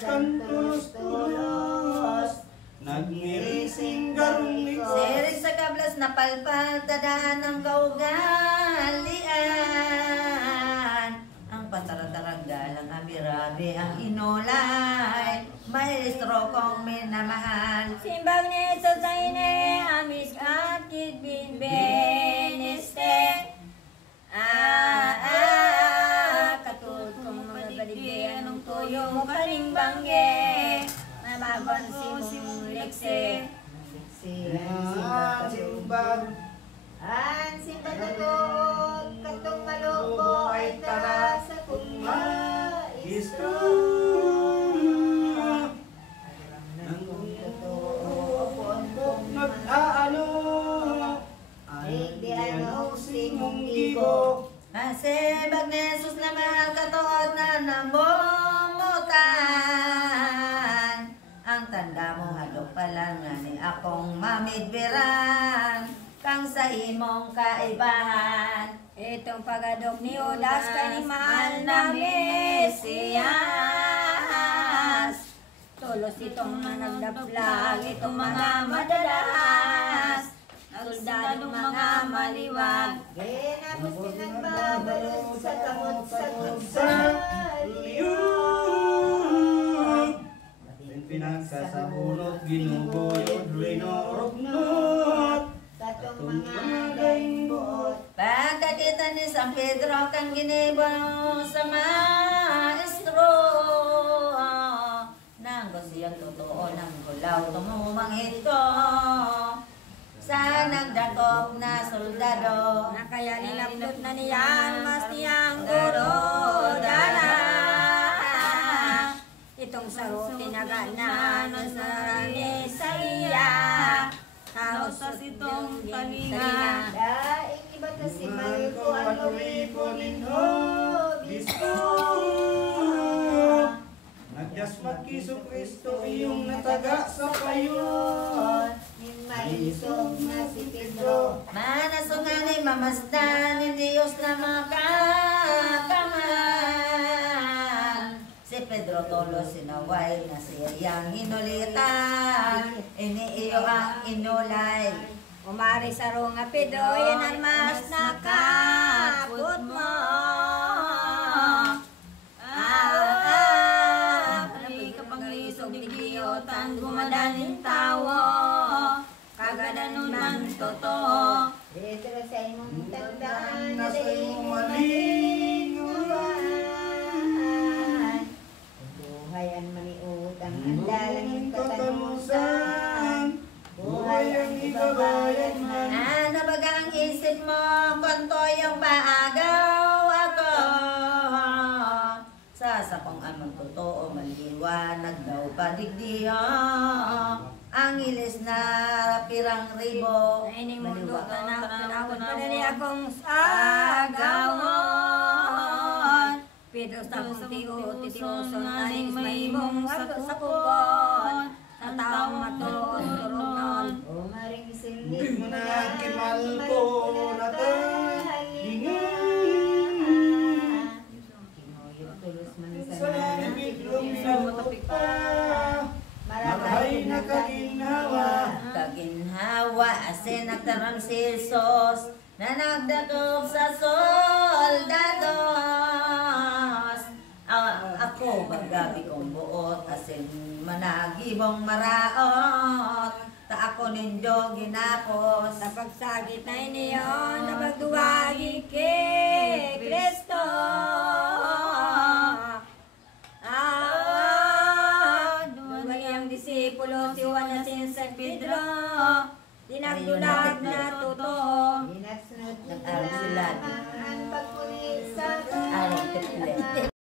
kantulos-tulos, nagmirising garong liko. Sirig sa kablas na palpal, tadaan ng kaugalian. Ang pantarataranggal, ang abi-rabi, ang inulay, maestro kong minamahal. Simbang ni sa saine, amis at kidbin beneste. Katut kong mabaligyan ng tuyo, karing bangge. Mabagon si mong lekse. Simbag, Simbang katut, katong maloko ay tara sa kumais. isko. Nag-aano, ay ano simong gibo. Kasi bag ni Jesus na mahal katuod na namumutan. Ang tanda mo hadok pa lang nga ni akong mamidbiran. Kang sa imong kaibahan. Itong pagadok ni Judas kay ni mahal na Mesiyas. Tulos itong managdaplag, itong mga madalas. Soldadong mga maliwag. Ganapos pinagbabalot sa kamot sa liyog. Pinagkasabunot, ginuguyod, rinoroknot. Katong mga dainggot. Pagkakita ni San Pedro kang ginibo sa maestro. Nang siyang totoo ng gulaw tumumang ito. Sa nagdakop na soldado, Na kaya nilapdot na niyan, mas niyang guro dala. Itong saro tinaganan sa rani sa iya. Haos sa sitong talinga. Daing iba na si Marco ano ripo ninho, Kristo. Nagdasmat Kiso Kristo iyong nataga sa payon. May isog na si Pedro. manasungan ay mamasdan ni Diyos na makakamahal. Si Pedro Tolo sinaway na siyang hinulitan. Iniiyo ang inulay. Umari sa runga Pedro, yan ang mas nakapot mo. Pari ka pang lisog ni Giyotan, gumadaling tawo. Kagadanon man totoo. Pedro sa imong tandaan Na sa iyong malinguran. Buhay ang maniutang, Buhay ang katanusan, buhay ang ibabayad man. Nabaga ang isip mo kung to'yong paagaw ako. Sa sapong amang totoo maliwanag daw padigdiyo. Ang ilis na pirang ribo. Naining mundo tanawon padali akong sagawon. Pedro sa putiyo, titiuson naning may mong sakupon. Sa taong matuon. Umaring silid Mo na kimalpo na talingan. Sa biglang nalupa, marhay na kaginhawa. Kaginhawa asin nagtarang si Jesus na nagdakop sa soldados. Ako bagabi kong buot asin managibong maraot. Ta ako nindo ginapos. Sa pagsagit na iniyon, napagduwagi kay Kristo. Duwagi ang disipulo, si Juan na si San Pedro. Dinagdulag na totoo. Nag-aral sila. Ang pagpuli sa Araw